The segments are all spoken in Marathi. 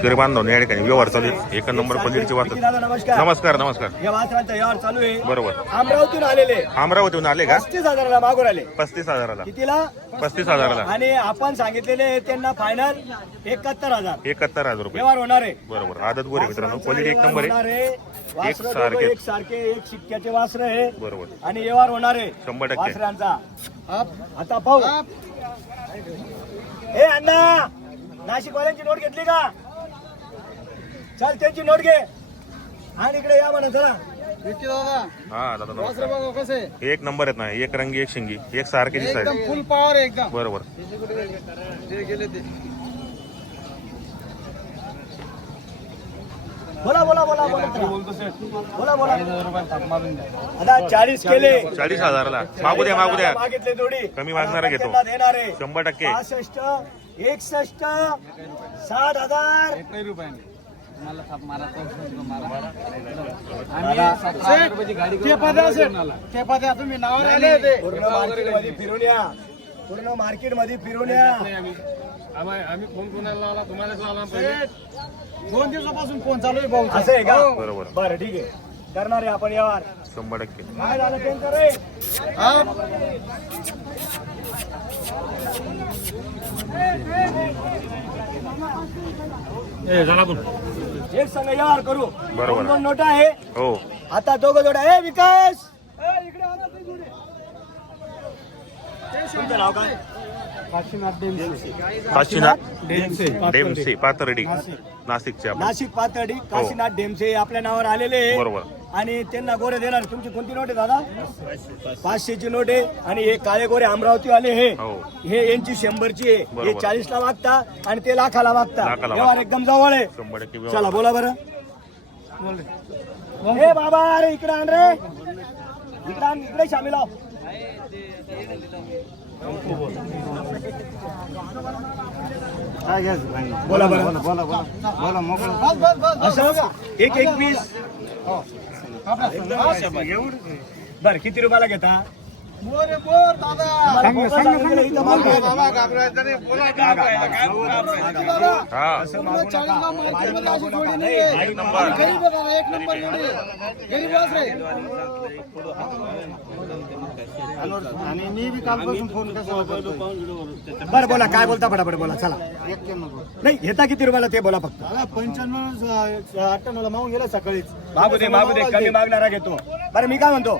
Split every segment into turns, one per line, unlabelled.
शेतकरी बांधव या ठिकाणी व्यवहार चालू आहे. एक नंबर वाटत
दादा नमस्कार.
नमस्कार नमस्कार.
या वासरांचा व्यवहार चालू आहे.
बरोबर.
अमरावतीहून आलेले.
अमरावतीहून आले का?
पस्तीस हजाराला मागून आले.
पस्तीस हजाराला.
कितीला?
पस्तीस हजाराला.
आणि आपण सांगितलेले त्यांना फायनल एकाहत्तर हजार.
एकाहत्तर हजार रुपये.
व्यवहार होणार आहे.
बरोबर. आदत गोरे मित्रांनो क्वालिटी एक नंबर आहे.
दोघं
सारखे.
एक सारखे एक शिक्क्याचे वासर आहे.
बरोबर.
आणि व्यवहार होणार आहे.
शंभर टक्के.
वासरांचा. आता पाहू. ए अण्णा नाशिक वाल्यांची नोट घेतली का? चल त्यांची नोट घे. आणि इकडे या म्हणा चला.
हा दादा नमस्कार एक नंबर आहेत ना एक रंगी एक शिंगी. एक सारखे दिसायचे.
फुल पॉवर एकदम.
बरोबर.
बोला बोला बोला बोला बोला. बोला आता चाळीस केले.
चाळीस हजाराला. मागू द्या मागू द्या.
मागितले थोडी
कमी मागणारा घेतो.
देणार आहे.
शंभर टक्के.
पासष्ट एकसष्ट साठ हजार.
एकही मला थाप मारा तुम्ही नावावर आले होते
पूर्ण मार्केटमध्ये फिरून या. पूर्ण मार्केटमध्ये फिरून या.
आम्ही. फोन कोणाला लावला? तुम्हालाच लावला दोन दिवसापासून फोन चालू आहे भाऊ.
असं आहे का?
बरोबर.
बरं ठीक आहे. करणार आहे आपण यावर.
शंभर टक्के.
काय झालं त्यांचं रे एक संघ यावर करू.
बरोबर.
दोन नोटा आहे.
हो.
आता दोघं जोडा ए विकास! ए, इकडे आणा ते जोडे. तुमचं नाव काय?
काशीनाथ डेमसे. पाथर्डी. नाशिकचे आपण
नाशिक पातळी काशीनाथ डेमसे आपल्या नावावर आलेले आहे.
बरोबर.
आणि त्यांना गोरे देणार. तुमची कोणती नोट आहे दादा? पाचशेची नोट आहे आणि हे काळे गोरे अमरावती आले हे.
हो.
हे यांची शंभरची आहे. हे
बरोबर.
चाळीस ला मागता आणि ते लाखाला मागता
लाखाला
व्यवहार
मागता.
एकदम जवळ आहे.
शंभर टक्के
चला
व्यवहार.
बोला बरं. हे बाबा अरे इकडे आण रे. इकडे आण इकडे शामिल आहो बोला
बोला बोला बोला मोकळं.
एक एक पीस. बर किती रुपयाला घेता?
दादा. बाबा घाबरायचं नाही बोला काय
हा.
मार्केटमध्ये अशी जोडी
नाही, एक नंबर.
बाबा एक नंबर जोडी गरीब आणि मी बी कालपासून फोन कसा
बरं बोला काय बोलता? फटाफट बोला चला. नाही घेता किती रुपयाला ते बोला फक्त.
पंच्याण्णव अठ्ठ्याण्णवला मागून गेला सकाळीच.
मागू दे मागू दे कमी मागणारा घेतो. बरं मी काय म्हणतो?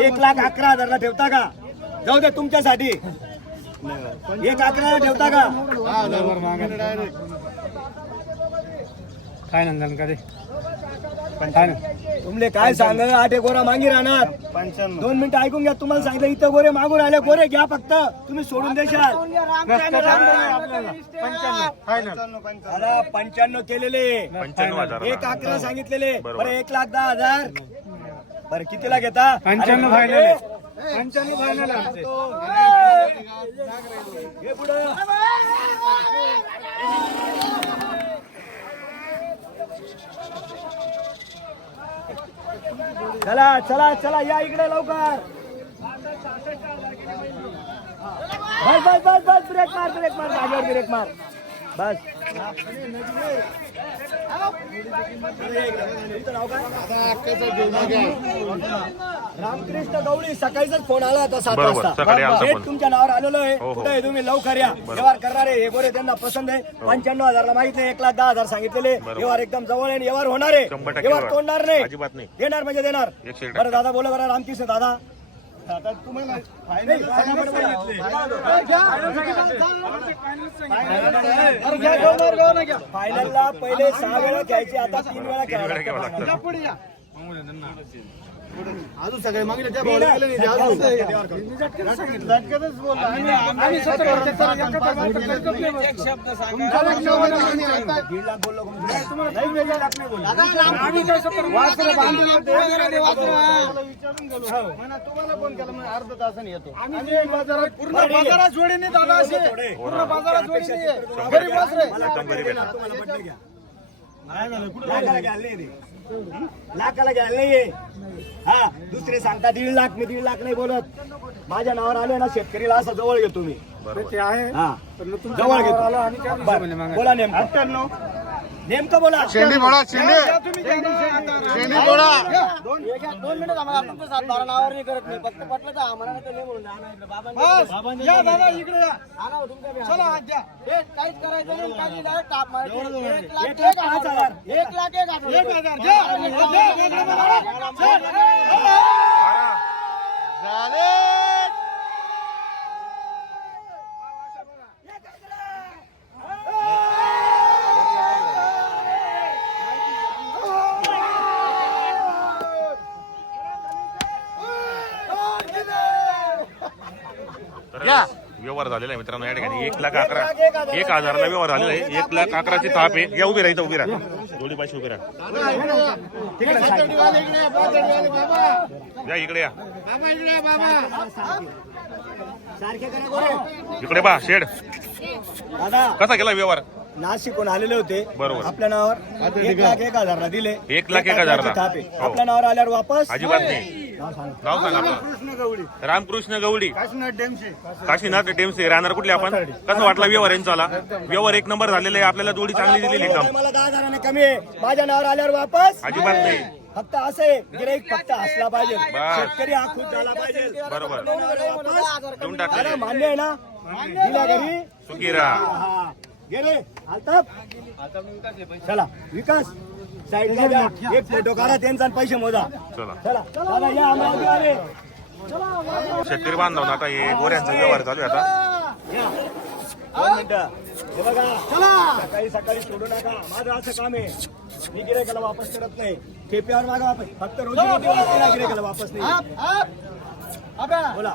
एक लाख अकरा हजारला ठेवता का? जाऊ दे तुमच्यासाठी. एक अकरा ठेवता का?
काय नंदन का रे?
तुमले काय सांग आठ एक गोरा मागी राहणार. दोन मिनिटं ऐकून घ्या तुम्हाला सांगितलं इथं गोरे मागून आले गोरे घ्या फक्त. तुम्ही सोडून देशाल. पंच्याण्णव केलेले. एक अकरा सांगितलेले. बरं एक लाख दहा हजार. बरं कितीला घेता
पंच्याण्णव.
ए,
पंच्याण्णव फायनल
हे पुढं. चला चला चला या इकडे लवकर बस बस बस बस ब्रेक मार ब्रेक मार जागेवर ब्रेक मार बस? रामकृष्ण गवळी सकाळीच फोन आला होता सात वाजता.
फोन.
तुमच्या नावावर आलेलो आहे.
हो, हो.
कुठे आहे तुम्ही? लवकर या. व्यवहार करणार आहे हे गोरे त्यांना पसंत आहे. पंच्याण्णव हजारला माहिती एक लाख दहा हजार सांगितलेले. व्यवहार एकदम जवळ आहे आणि व्यवहार होणार आहे. व्यवहार. तोडणार नाही.
अजिबात नाही.
देणार म्हणजे देणार. बरं. दादा बोला बरं रामकृष्ण दादा. आता तुम्हाला घ्या. फायनलला पहिले सहा वेळा घ्यायचे आता तीन वेळा
घ्यावं लागतं.
लागतं.
अजून सगळे मागले त्या. तुम्हाला विचारून गेलो. म्हणा, तुम्हाला फोन केला म्हणजे अर्धा तासाने येतो. आम्ही बाजारात पूर्ण. बाजारात जोडी नाही दादा असे. पूर्ण बाजारात जोडी नाही गरीब वासरे
लाखाला घ्यायला नाही ते. लाखाला घ्यायला नाहीये. हा दुसरे सांगता दीड लाख मी दीड लाख नाही बोलत. माझ्या नावावर आले ना शेतकरीला असं जवळ घेतो मी.
ते आहे
हा. जवळ घेतो? बोला नेमकं. नेमकं बोला
शेंडी बोला शेंडी शेंडी बोला
दोन दोन मिनिटं थांबा आपण तर सात बारा नावावर नाही करत नाही फक्त पटलं तर आम्हाला नाही तर नाही म्हणून इकडे.
या दादा इकडे
हो.
चला आज द्या
हे काहीच करायचं नाही काही नाही ताप मारायची. एक लाख एक हजार एक लाख एक हजार
तर व्यवहार झालेला आहे मित्रांनो या ठिकाणी एक लाख अकरा एक हजाराला व्यवहार झालेला आहे. एक लाख अकराची थाप आहे. या उभी राहायचं उभी राहा. दोन्ही पाशी उभी राहा.
या, पाचडीवाले बाबा
या इकडे या.
बाबा इकडे या, बाबा
सारखे करा गोरे.
इकडे बा शेड.
दादा
कसा केला व्यवहार?
नाशिकहून आलेले होते.
बरोबर.
आपल्या नावावर एक लाख एक हजारला दिले.
एक लाख एक हजारला.
थाप आहे.
हो.
आपल्या नावावर आल्यावर वापस
अजिबात नाही.
नाव सांगा.
आपलं.
कृष्ण गवडी
रामकृष्ण गवडी
काशीनाथ डेमशे.
काशीनाथ टेमसे राहणार कुठले आपण? कसं वाटला व्यवहार यांचा व्यवहार एक नंबर झालेला आहे. आपल्याला जोडी चांगली दिलेली एकदम.
मला दहा हजाराने कमी आहे. माझ्या नावावर आल्यावर वापस
अजिबात नाही.
फक्त असं आहे गिराईक फक्त हसला पाहिजे.
बस.
शेतकरी हा खुश झाला पाहिजे.
बरोबर.
वापस
देऊन
अरे
टाकले
मान्य आहे ना. दिल्या घरी
सुखी राहा.
हा. गेले. आलताप? चला विकास. साईडला द्या. एक फोटो काढा त्यांचा आणि पैसे मोजा.
चला.
चला. चला या अमरावतीवाले.
शेतकरी बांधव आता हे गोऱ्यांचा व्यवहार चालू आहे आता.
या. दोन मिनिटं. हे बघा चला. सकाळी सकाळी सोडू नका. माझं असं काम आहे. मी गिरायकाला वापस करत नाही. ठेप्यावर मागा वापस. फक्त रोजी रोटी वापस नाही, गिरायकाला वापस नाही. बोला.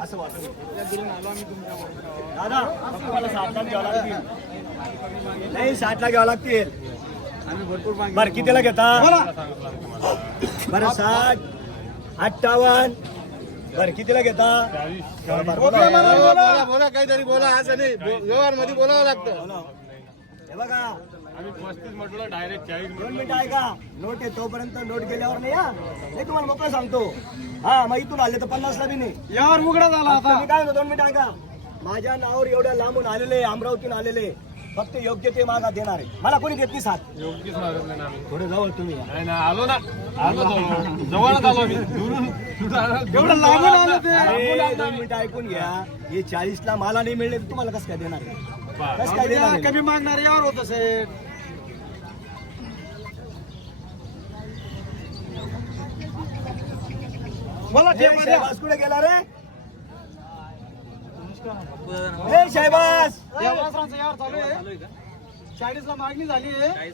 असं वाटत दादा फक्त मला साठ लाख घ्यावं लागतील. नाही साठ लाख घ्यावं लागतील. बरं कितीला घेता? बरं साठ अठ्ठावन्न. बरं कितीला घेता?
बोला काहीतरी बोला असं नाही. व्यवहारमध्ये बोलावं लागतं.
हे बघा. दोन मिनिटं ऐका. नोट आहे तोपर्यंत नोट गेल्यावर नाही हा? तुम्हाला मोकळं सांगतो. हा मग इथून आले तर पन्नासला बी नाही.
यावर उघडा झाला
फक्त मी काय म्हणतो? दोन मिनिटं ऐका. माझ्या नावावर एवढ्या लांबून आलेले अमरावतीहून आलेले. फक्त योग्य ते मागा देणार. आहे मला कोणी देत नाही साथ. थोडे जवळ तुम्ही या.
आलो ना. आलो जवळच आलो मी एवढं लांबून आलो. ते.
अरे, दोन मिनिटं ऐकून घ्या. हे. चाळीसला मला नाही मिळले तर तुम्हाला कसं काय देणार आहे? कसं काय देणार आहे?
कमी मागणार यावर होत सेठ द्या.
शहबाज कुठे गेला रे? शहबाज!
यावर चाळीसला मागणी झाली आहे.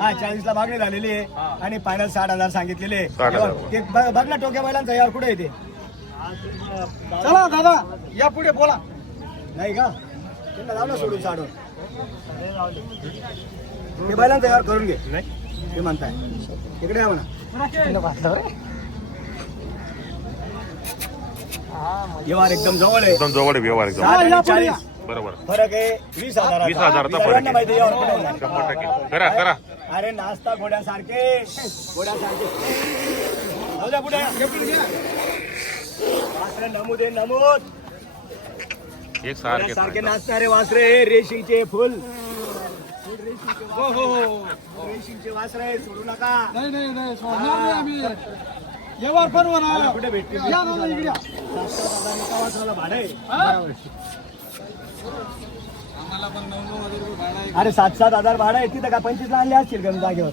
हा चाळीस ला मागणी झालेली आहे. आणि फायनल साठ हजार सांगितलेले
साठ हजार.
ते बघ बघ ना टोक्या बैलांचा यार कुठे येते
चला दादा या पुढे बोला.
नाही का? त्यांना लाव ना सोडून साडून ते बैलांचा यार करून घे. ते म्हणताय. इकडे या म्हणा. व्यवहार एकदम जवळ आहे.
एकदम जवळ आहे व्यवहार एकदम.
आणि चाळीस.
बरोबर.
फरक आहे वीस हजार
वीस हजाराचा फरक आहे. शंभर टक्के. करा करा.
अरे नाश्ता घोड्यासारखे. घोड्यासारखे. जाऊ द्या पुढे. वासरे नमूद आहे नमूद.
एक सारखे
घोड्यासारखे नाचणारे वासरे रेशिंगचे फुल.
हो हो हो.
रेशिंगचे वासरे सोडू नका.
नाही नाही नाही सोडणार नाही आम्ही. व्यवहार पण होणार
कुठे भेटतील?
या इकडे या.
एका
हा?
अरे सात सात हजार भाडं आहे. तिथं का पंचवीस ला आणले असतील कमी जागेवर?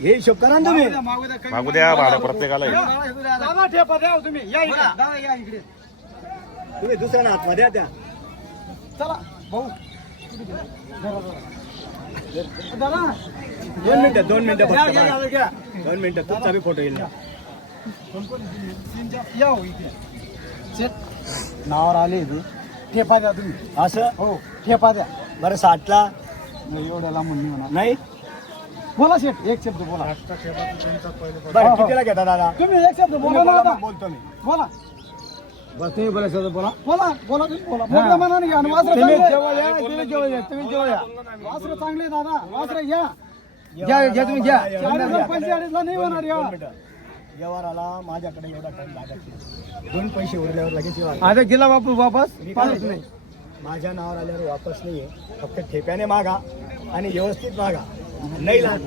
हे हिशोब करा ना तुम्ही.
मागू द्या, कमी
मागू द्या भाडं प्रत्येकाला आहे.
दादा ठेपा द्या हो तुम्ही. या इकडे. दादा या इकडे.
तुम्ही दुसऱ्या हातमध्ये द्या
चला भाऊ. दादा.
दोन मिनिटं दोन मिनिटं.
घ्या.
दोन मिनिटं तुमचा बी फोटो येईल ना.
या हो शेत नावावर आले इथे. ठेपा द्या तुम्ही.
असं?
हो ठेपा द्या.
बरं साठला?
नाही एवढ्या लांबून नाही म्हणा
नाही?
बोला शेठ. एक शब्द बोला.
बरं कितीला घेता दादा?
तुम्ही एक शब्द बोला ना आता.
बोलतो मी.
बोला. बस तुम्ही बोला शब्द बोला. बोला बोला तुम्ही बोला. मोठ्या मनाने घ्या आणि वासरं
तुम्ही
चांगले.
जवळ या
तुम्ही जवळ या वासरं चांगले दादा. वासरं घ्या. घ्या घ्या तुम्ही घ्या. नाही होणार या.
दोन मिनिटं. व्यवहाराला माझ्याकडे एवढा टाइम लागत नाही. दोन पैसे उरल्यावर लगेच व्यवहार.
आता गेला बापू वापस?
मी काय म्हणतो, माझ्या नावावर आल्यावर वापस नाहीये. फक्त ठेप्याने मागा आणि व्यवस्थित वागा नाही लाग